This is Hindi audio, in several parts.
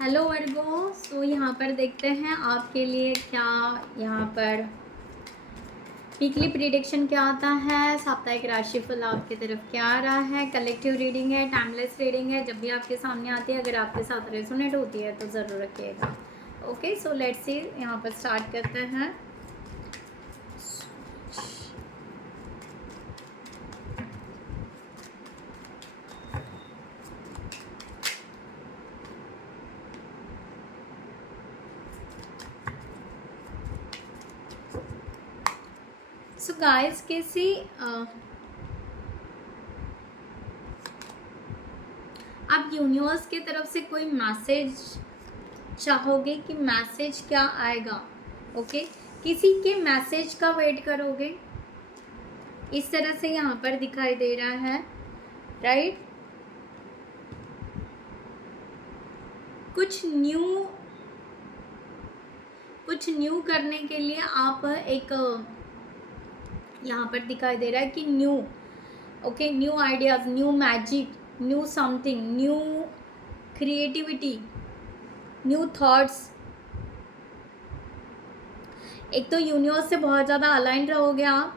हेलो वर्गो। सो यहाँ पर देखते हैं आपके लिए क्या यहाँ पर वीकली प्रिडिक्शन क्या आता है, साप्ताहिक राशिफल आपकी तरफ क्या आ रहा है। कलेक्टिव रीडिंग है, टाइमलेस रीडिंग है, जब भी आपके सामने आती है अगर आपके साथ रेजोनेट होती है तो ज़रूर रखिएगा। ओके, सो लेट्स सी, यहाँ पर स्टार्ट करते हैं। सो गाइस, किसी आप यूनिवर्स की तरफ से कोई मैसेज चाहोगे कि मैसेज क्या आएगा। ओके, किसी के मैसेज का वेट करोगे, इस तरह से यहाँ पर दिखाई दे रहा है, राइट। कुछ न्यू करने के लिए आप एक यहाँ पर दिखाई दे रहा है कि new ideas, new magic, new something, new creativity, new thoughts. एक तो यूनिवर्स से बहुत ज़्यादा अलाइन रहोगे आप,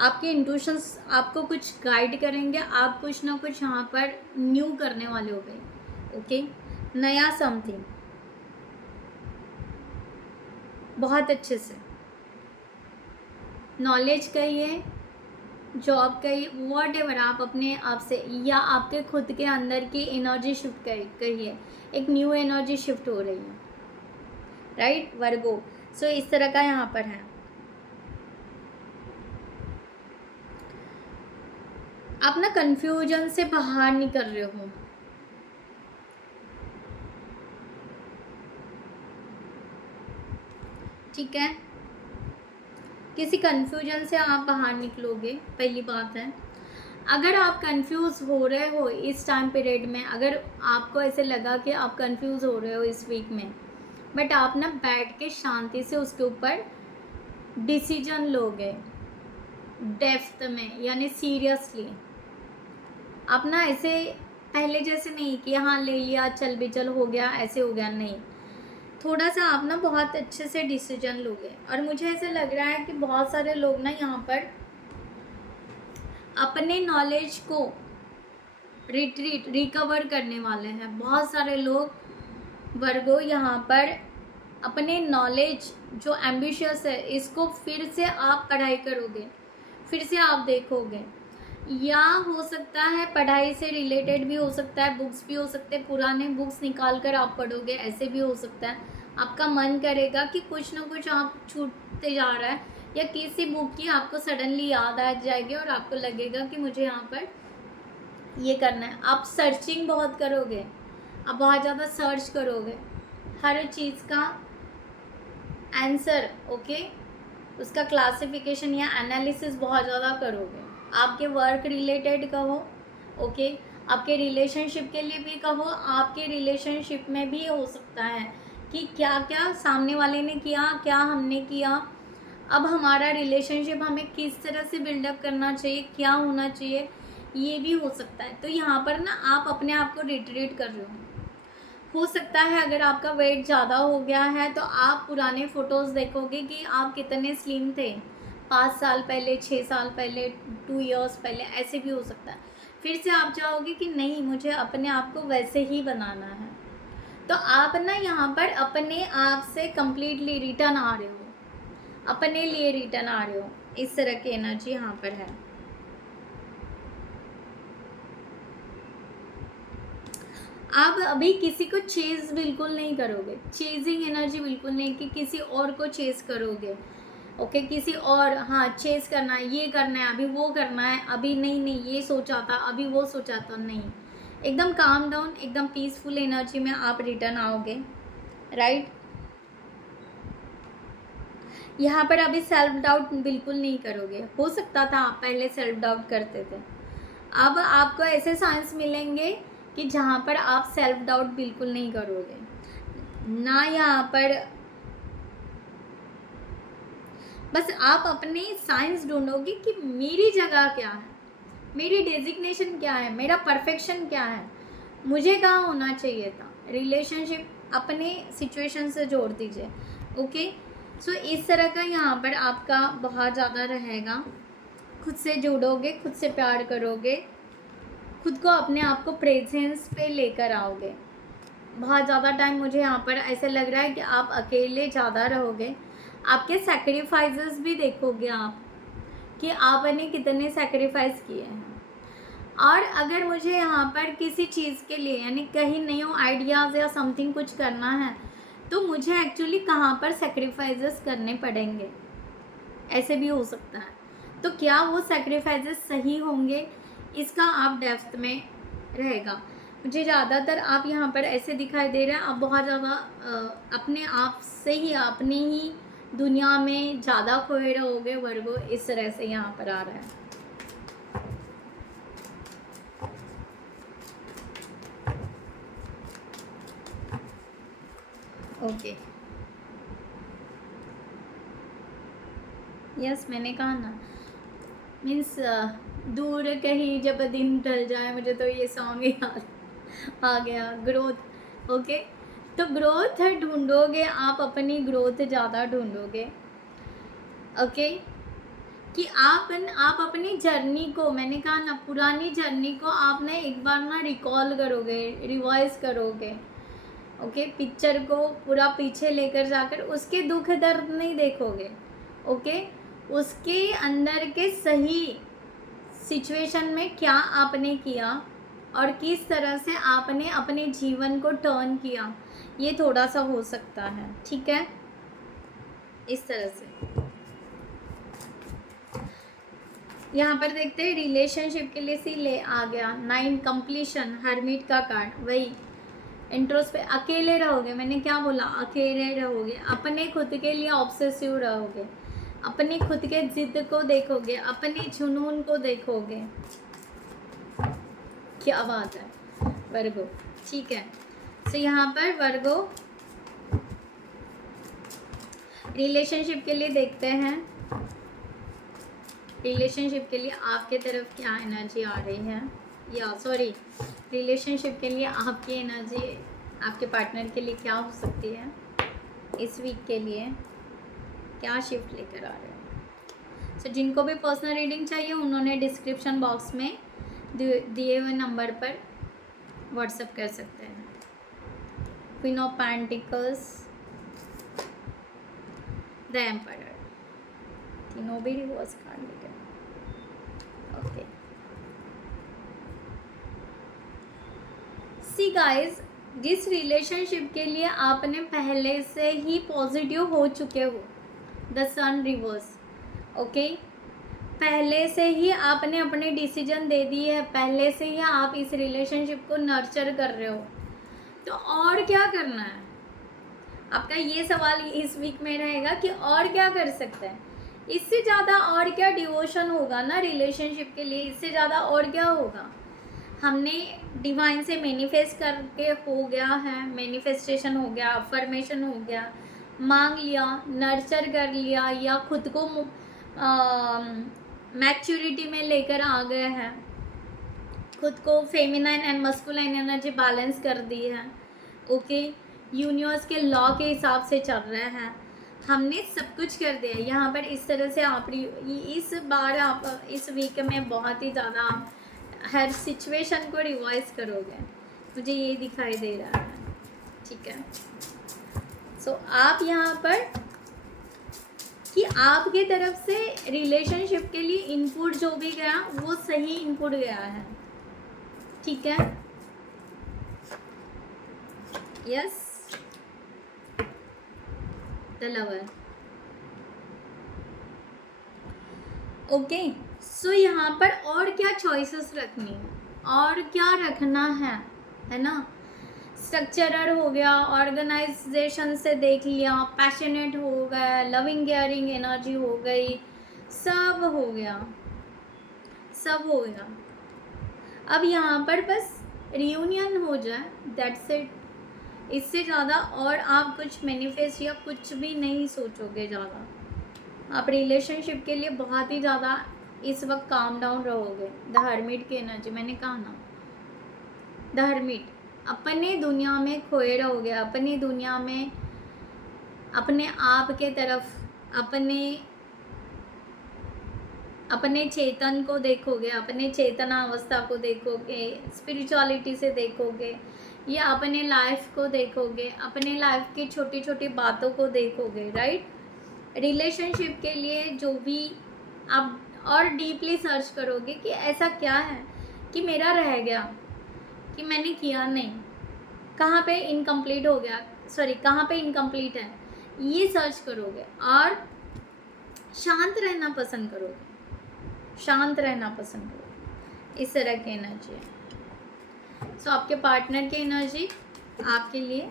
आपके इंट्यूशंस आपको कुछ गाइड करेंगे, आप कुछ ना कुछ यहाँ पर न्यू करने वाले हो गए। ओके, नया समथिंग, बहुत अच्छे से नॉलेज कहिए, जॉब कहिए, वॉट एवर आप अपने आप से या आपके खुद के अंदर की एनर्जी शिफ्ट कहिए, एक न्यू एनर्जी शिफ्ट हो रही है, राइट वर्गो। सो इस तरह का यहाँ पर है। आप ना कंफ्यूजन से बाहर निकल रहे हो, ठीक है। किसी कंफ्यूजन से आप बाहर निकलोगे, पहली बात है। अगर आप कंफ्यूज हो रहे हो इस टाइम पीरियड में, अगर आपको ऐसे लगा कि आप कंफ्यूज हो रहे हो इस वीक में, बट आप ना बैठ के शांति से उसके ऊपर डिसीजन लोगे डेप्थ में, यानी सीरियसली। आप ना ऐसे पहले जैसे नहीं कि हाँ ले लिया, चल बेचल हो गया, ऐसे हो गया, नहीं। थोड़ा सा आप ना बहुत अच्छे से डिसीजन लोगे। और मुझे ऐसे लग रहा है कि बहुत सारे लोग ना यहाँ पर अपने नॉलेज को रिकवर करने वाले हैं। बहुत सारे लोग वर्गो यहाँ पर अपने नॉलेज जो एम्बिशियस है, इसको फिर से आप पढ़ाई करोगे, फिर से आप देखोगे, या हो सकता है पढ़ाई से रिलेटेड भी हो सकता है, बुक्स भी हो सकते हैं, पुराने बुक्स निकाल कर आप पढ़ोगे, ऐसे भी हो सकता है। आपका मन करेगा कि कुछ ना कुछ आप छूटते जा रहा है, या किसी बुक की आपको सडनली याद आ जाएगी और आपको लगेगा कि मुझे यहाँ पर ये करना है। आप सर्चिंग बहुत करोगे, आप बहुत ज़्यादा सर्च करोगे हर चीज़ का आंसर, ओके, उसका क्लासिफिकेशन या एनालिसिस बहुत ज़्यादा करोगे। आपके वर्क रिलेटेड कहो, ओके, आपके रिलेशनशिप के लिए भी कहो, आपके रिलेशनशिप में भी हो सकता है कि क्या क्या सामने वाले ने किया, क्या हमने किया, अब हमारा रिलेशनशिप हमें किस तरह से बिल्डअप करना चाहिए, क्या होना चाहिए, ये भी हो सकता है। तो यहाँ पर ना आप अपने आप को रिट्रीट कर रहे हो सकता है अगर आपका वेट ज़्यादा हो गया है तो आप पुराने फ़ोटोज़ देखोगे कि आप कितने स्लिम थे 5 साल पहले, 6 साल पहले, 2 इयर्स पहले, ऐसे भी हो सकता है। फिर से आप चाहोगे कि नहीं, मुझे अपने आप को वैसे ही बनाना है, तो आप ना यहाँ पर अपने आप से कम्प्लीटली रिटर्न आ रहे हो, अपने लिए रिटर्न आ रहे हो। इस तरह की एनर्जी यहाँ पर है। आप अभी किसी को चेज़ बिल्कुल नहीं करोगे, चेजिंग एनर्जी बिल्कुल नहीं कि किसी और को चेज़ करोगे, ओके, किसी और, हाँ चेज़ करना है, ये करना है, अभी वो करना है, अभी नहीं ये सोचा था, अभी वो सोचा था, नहीं। एकदम काम डाउन, एकदम पीसफुल एनर्जी में आप रिटर्न आओगे, राइट। यहाँ पर अभी सेल्फ डाउट बिल्कुल नहीं करोगे। हो सकता था आप पहले सेल्फ डाउट करते थे, अब आपको ऐसे साइंस मिलेंगे कि जहाँ पर आप सेल्फ डाउट बिल्कुल नहीं करोगे ना। यहाँ पर बस आप अपने साइंस ढूंढोगे कि मेरी जगह क्या है, मेरी डेजिग्नेशन क्या है, मेरा परफेक्शन क्या है, मुझे कहाँ होना चाहिए था। रिलेशनशिप अपने सिचुएशन से जोड़ दीजिए। ओके, सो इस तरह का यहाँ पर आपका बहुत ज़्यादा रहेगा। खुद से जुड़ोगे, खुद से प्यार करोगे, खुद को अपने आप को प्रेजेंस पे लेकर आओगे। बहुत ज़्यादा टाइम मुझे यहाँ पर ऐसे लग रहा है कि आप अकेले ज़्यादा रहोगे। आपके सैक्रिफाइसेस भी देखोगे आप कि आपने कितने सैक्रिफाइस किए हैं। और अगर मुझे यहाँ पर किसी चीज़ के लिए यानी कहीं न्यू आइडियाज़ या समथिंग कुछ करना है तो मुझे एक्चुअली कहाँ पर सैक्रिफाइसेस करने पड़ेंगे, ऐसे भी हो सकता है। तो क्या वो सैक्रिफाइसेस सही होंगे, इसका आप डेप्थ में रहेगा। मुझे ज़्यादातर आप यहाँ पर ऐसे दिखाई दे रहे हैं, आप बहुत ज़्यादा अपने आप से ही अपनी ही दुनिया में ज़्यादा खोए रहोगे वर्गो, इस तरह से यहाँ पर आ रहा है। ओके, यस मैंने कहा ना, मीन्स दूर कहीं जब दिन ढल जाए, मुझे तो ये सॉन्ग याद आ गया, ग्रोथ। ओके, तो ग्रोथ ढूंढोगे आप, अपनी ग्रोथ ज़्यादा ढूंढोगे। ओके, कि आप अपनी जर्नी को, मैंने कहा ना, पुरानी जर्नी को आपने एक बार ना रिकॉल करोगे, रिवाइज करोगे। ओके, पिक्चर को पूरा पीछे लेकर जाकर उसके दुख दर्द नहीं देखोगे। ओके, उसके अंदर के सही सिचुएशन में क्या आपने किया और किस तरह से आपने अपने जीवन को टर्न किया, ये थोड़ा सा हो सकता है। ठीक है, इस तरह से यहाँ पर देखते हैं रिलेशनशिप के लिए सी ले आ गया 9 कंप्लीशन, हर्मिट का कार्ड। वही इंट्रोस पे अकेले रहोगे, मैंने क्या बोला, अकेले रहोगे, अपने खुद के लिए ऑब्सेसिव रहोगे, अपनी खुद के जिद को देखोगे, अपने जुनून को देखोगे। क्या बात है वर्गो, ठीक है। तो यहाँ पर वर्गो रिलेशनशिप के लिए देखते हैं, रिलेशनशिप के लिए आपके तरफ क्या एनर्जी आ रही है, या सॉरी रिलेशनशिप के लिए आपकी एनर्जी आपके पार्टनर के लिए क्या हो सकती है इस वीक के लिए, क्या शिफ्ट लेकर आ रहे हैं। सो जिनको भी पर्सनल रीडिंग चाहिए उन्होंने डिस्क्रिप्शन बॉक्स में दिए हुए नंबर पर व्हाट्सएप कर सकते हैं। Queen of pentacles, the emperor, तीनों भी रिवर्स कार्ड लेकर। ओके, सी गाइस, जिस रिलेशनशिप के लिए आपने पहले से ही पॉजिटिव हो चुके हो, द सन रिवर्स। ओके, पहले से ही आपने अपने डिसीजन दे दिए है, पहले से ही आप इस रिलेशनशिप को नर्चर कर रहे हो, तो और क्या करना है आपका, ये सवाल इस वीक में रहेगा कि और क्या कर सकते हैं। इससे ज़्यादा और क्या डिवोशन होगा ना रिलेशनशिप के लिए, इससे ज़्यादा और क्या होगा। हमने डिवाइन से मैनिफेस्ट करके हो गया है, मैनिफेस्टेशन हो गया, अफर्मेशन हो गया, मांग लिया, नर्चर कर लिया, या खुद को मैच्योरिटी में लेकर आ गए हैं, खुद को feminine and masculine energy balance कर दी है। ओके, यूनिवर्स के लॉ के हिसाब से चल रहे हैं, हमने सब कुछ कर दिया। यहाँ पर इस तरह से आप इस बार आप इस वीक में बहुत ही ज़्यादा हर सिचुएशन को रिवाइज करोगे, मुझे ये दिखाई दे रहा है। ठीक है, सो आप यहाँ पर कि आपके तरफ से रिलेशनशिप के लिए इनपुट जो भी गया वो सही इनपुट गया है। ठीक है, यस, द लवर। ओके, सो यहाँ पर और क्या चॉइसेस रखनी है, और क्या रखना है ना। स्ट्रक्चरर हो गया, ऑर्गेनाइजेशन से देख लिया, पैशनेट हो गया, लविंग केयरिंग एनर्जी हो गई, सब हो गया, सब हो गया। अब यहाँ पर बस रियूनियन हो जाए, दैट्स इट। इससे ज़्यादा और आप कुछ मैनिफेस्ट या कुछ भी नहीं सोचोगे ज़्यादा। आप रिलेशनशिप के लिए बहुत ही ज़्यादा इस वक्त काम डाउन रहोगे। द हर्मिट की एनर्जी, मैंने कहा ना, द हर्मिट, अपने दुनिया में खोए रहोगे, अपनी दुनिया में अपने आप के तरफ, अपने चेतन को देखोगे, अपने चेतना अवस्था को देखोगे, स्पिरिचुअलिटी से देखोगे, या अपने लाइफ को देखोगे, अपने लाइफ की छोटी छोटी बातों को देखोगे, राइट। रिलेशनशिप के लिए जो भी आप और डीपली सर्च करोगे कि ऐसा क्या है कि मेरा रह गया, कि मैंने किया नहीं, कहाँ पे इनकम्प्लीट हो गया, सॉरी कहाँ पे इनकम्प्लीट है, ये सर्च करोगे और शांत रहना पसंद करोगे, शांत रहना पसंद करोगे, इस तरह की एनर्जी है। सो आपके पार्टनर की एनर्जी आपके लिए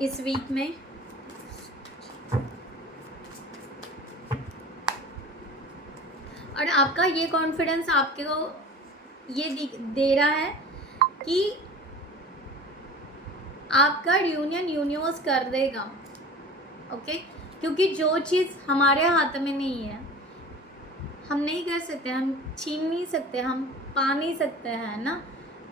इस वीक में और आपका ये कॉन्फिडेंस आपको ये दे रहा है कि आपका रियूनियन यूनिवर्स कर देगा, ओके। क्योंकि जो चीज़ हमारे हाथ में नहीं है, हम नहीं कर सकते, हम छीन नहीं सकते, हम पा नहीं सकते हैं ना,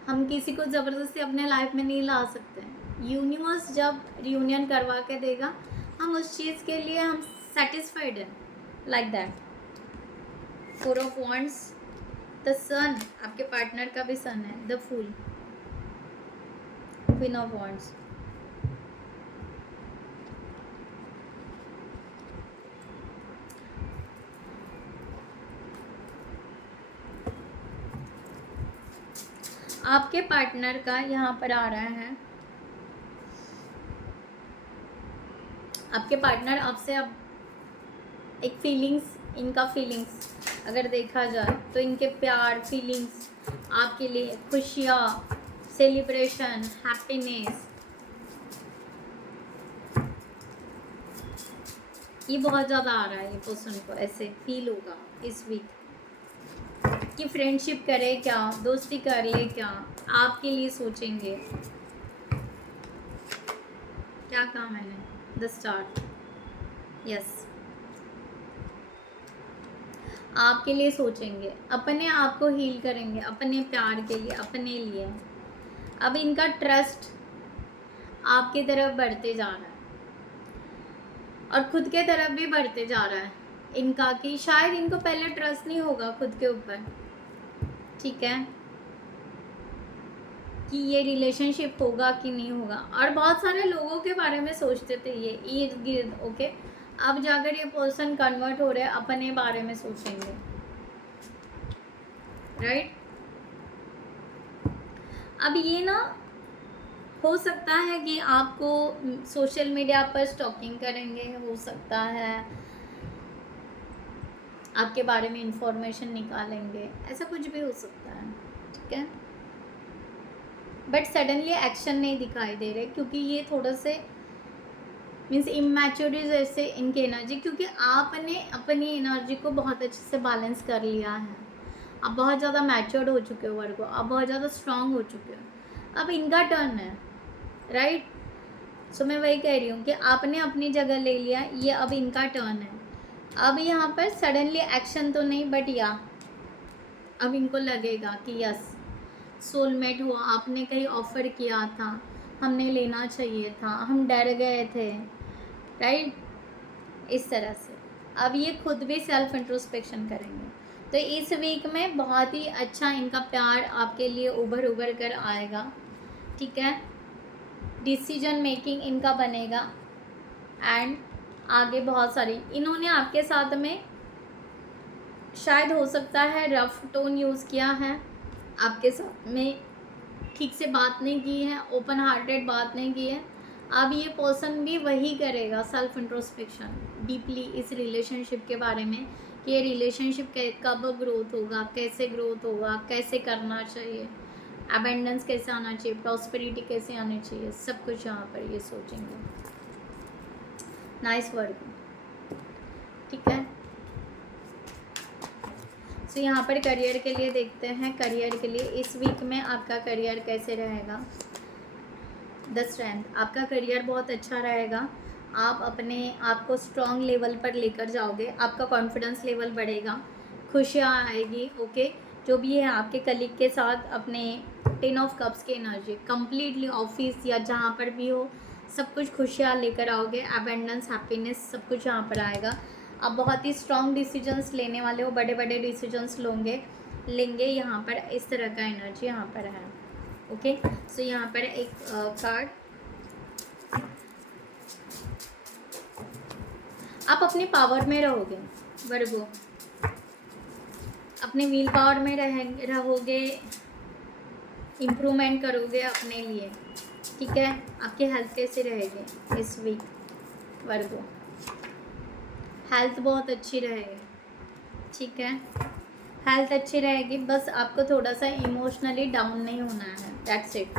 हम किसी को ज़बरदस्ती अपने लाइफ में नहीं ला सकते। यूनिवर्स जब रियूनियन करवा के देगा, हम उस चीज़ के लिए हम सेटिस्फाइड हैं, like that. 4 of wands, the sun, आपके पार्टनर का भी सन है, the fool, queen of wands, आपके पार्टनर का यहाँ पर आ रहा है, आपके पार्टनर आपसे अब एक फीलिंग्स, इनका फीलिंग्स अगर देखा जाए तो इनके प्यार, फीलिंग्स आपके लिए, खुशियाँ, सेलिब्रेशन, हैप्पीनेस, ये बहुत ज़्यादा आ रहा है। ये पर्सन को ऐसे फील होगा इस वीक कि फ्रेंडशिप करे क्या, दोस्ती कर ले क्या, आपके लिए सोचेंगे। क्या कहा मैंने, द स्टार, यस, आपके लिए सोचेंगे, अपने आप को हील करेंगे, अपने प्यार के लिए, अपने लिए। अब इनका ट्रस्ट आपकी तरफ बढ़ते जा रहा है और खुद के तरफ भी बढ़ते जा रहा है इनका, कि शायद इनको पहले ट्रस्ट नहीं होगा खुद के ऊपर, ठीक है, कि ये रिलेशनशिप होगा कि नहीं होगा। और बहुत सारे लोगों के बारे में सोचते थे ये इर्द गिर्द, ओके। अब जाकर ये पर्सन कन्वर्ट हो रहे, अपने बारे में सोचेंगे, राइट। अब ये ना हो सकता है कि आपको सोशल मीडिया पर स्टॉकिंग करेंगे, हो सकता है आपके बारे में इंफॉर्मेशन निकालेंगे, ऐसा कुछ भी हो सकता है, ठीक है। बट सडनली एक्शन नहीं दिखाई दे रहे, क्योंकि ये थोड़ा से मीन्स इमैच्योरिटी जैसे इनकी एनर्जी, क्योंकि आपने अपनी एनर्जी को बहुत अच्छे से बैलेंस कर लिया है, आप बहुत ज़्यादा मैच्योर्ड हो चुके हो वर्गो, आप बहुत ज़्यादा स्ट्रांग हो चुके हो। अब इनका टर्न है, राइट। सो मैं वही कह रही हूँ कि आपने अपनी जगह ले लिया, ये अब इनका टर्न है। अब यहाँ पर सडनली एक्शन तो नहीं, बट या अब इनको लगेगा कि यस सोलमेट हुआ, आपने कहीं ऑफ़र किया था, हमने लेना चाहिए था, हम डर गए थे, राइट, इस तरह से। अब ये खुद भी सेल्फ इंट्रोस्पेक्शन करेंगे, तो इस वीक में बहुत ही अच्छा इनका प्यार आपके लिए उभर उभर कर आएगा, ठीक है। डिसीजन मेकिंग इनका बनेगा एंड आगे बहुत सारी, इन्होंने आपके साथ में शायद हो सकता है रफ टोन यूज़ किया है, आपके साथ में ठीक से बात नहीं की है, ओपन हार्टेड बात नहीं की है। अब ये पर्सन भी वही करेगा, सेल्फ इंट्रोस्पेक्शन डीपली इस रिलेशनशिप के बारे में, कि ये रिलेशनशिप कब ग्रोथ होगा, कैसे ग्रोथ होगा, कैसे करना चाहिए, अबेंडेंस कैसे आना चाहिए, प्रॉस्पेरिटी कैसे आनी चाहिए, सब कुछ यहाँ पर ये सोचेंगे। नाइस वर्क, ठीक है। सो यहाँ पर करियर के लिए देखते हैं, करियर के लिए इस वीक में आपका करियर कैसे रहेगा। द स्ट्रेंथ, आपका करियर बहुत अच्छा रहेगा, आप अपने आप को स्ट्रॉन्ग लेवल पर लेकर जाओगे, आपका कॉन्फिडेंस लेवल बढ़ेगा, खुशियाँ आएगी, ओके। जो भी है आपके कलीग के साथ अपने 10 ऑफ कप्स की एनर्जी, कंप्लीटली ऑफिस या जहाँ पर भी हो सब कुछ खुशियाँ लेकर आओगे, अबेंडेंस, हैप्पीनेस सब कुछ यहाँ पर आएगा। आप बहुत ही स्ट्रॉन्ग डिसीजंस लेने वाले हो, बड़े बड़े डिसीजंस लेंगे यहाँ पर, इस तरह का एनर्जी यहाँ पर है। ओके, सो यहाँ पर एक कार्ड, आप अपने पावर में रहोगे वर्गो, अपने विल पावर में रहोगे, इम्प्रूवमेंट करोगे अपने लिए, ठीक है। आपकी हेल्थ कैसे रहेगी इस वीक वर्गो? हेल्थ बहुत अच्छी रहेगी, ठीक है, हेल्थ अच्छी रहेगी, बस आपको थोड़ा सा इमोशनली डाउन नहीं होना है, दैट्स इट।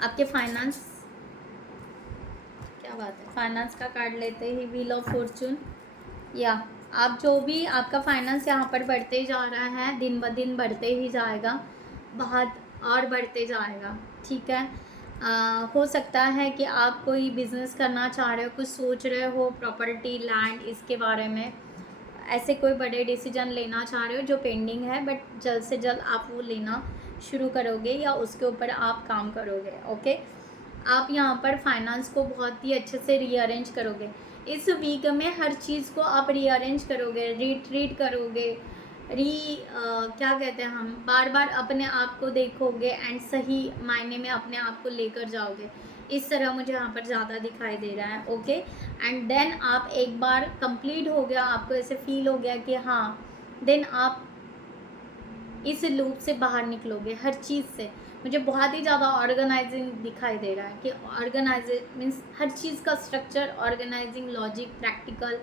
आपके फाइनेंस, क्या बात है, फाइनेंस का कार्ड लेते ही व्हील ऑफ फॉर्चून, या आप जो भी आपका फाइनेंस यहाँ पर बढ़ते ही जा रहा है, दिन ब दिन बढ़ते ही जाएगा, बहुत और बढ़ते जाएगा, ठीक है। हो सकता है कि आप कोई बिज़नेस करना चाह रहे हो, कुछ सोच रहे हो, प्रॉपर्टी, लैंड, इसके बारे में ऐसे कोई बड़े डिसीजन लेना चाह रहे हो जो पेंडिंग है, बट जल्द से जल्द आप वो लेना शुरू करोगे या उसके ऊपर आप काम करोगे। ओके, आप यहाँ पर फाइनेंस को बहुत ही अच्छे से रीअरेंज करोगे इस वीक में, हर चीज़ को आप रीअरेंज करोगे, रीट्रीट करोगे, क्या कहते हैं हम, बार बार अपने आप को देखोगे एंड सही मायने में अपने आप को लेकर जाओगे, इस तरह मुझे यहाँ पर ज़्यादा दिखाई दे रहा है। ओके, एंड देन आप एक बार कंप्लीट हो गया, आपको ऐसे फील हो गया कि हाँ, देन आप इस लूप से बाहर निकलोगे हर चीज़ से। मुझे बहुत ही ज़्यादा ऑर्गेनाइजिंग दिखाई दे रहा है कि ऑर्गेनाइजिंग मीन्स हर चीज़ का स्ट्रक्चर, ऑर्गेनाइजिंग, लॉजिक, प्रैक्टिकल,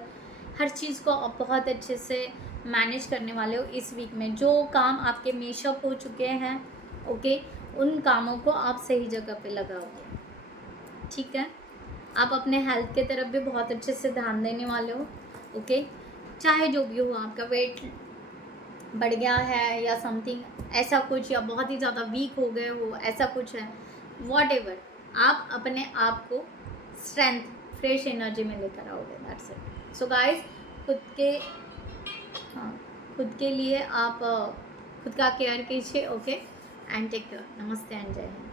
हर चीज़ को आप बहुत अच्छे से मैनेज करने वाले हो इस वीक में। जो काम आपके मेशअप हो चुके हैं, ओके, उन कामों को आप सही जगह पे लगाओगे, ठीक है। आप अपने हेल्थ के तरफ भी बहुत अच्छे से ध्यान देने वाले हो, ओके, चाहे जो भी हो, आपका वेट बढ़ गया है या समथिंग ऐसा कुछ, या बहुत ही ज़्यादा वीक हो गए हो, ऐसा कुछ है, वॉट एवर, आप अपने आप को स्ट्रेंथ, फ्रेश एनर्जी में लेकर आओगे, दैट्स इट। सो गाइस, खुद के लिए आप खुद का केयर कीजिए, ओके, एंड टेक केयर। नमस्ते एंड जय हिंद।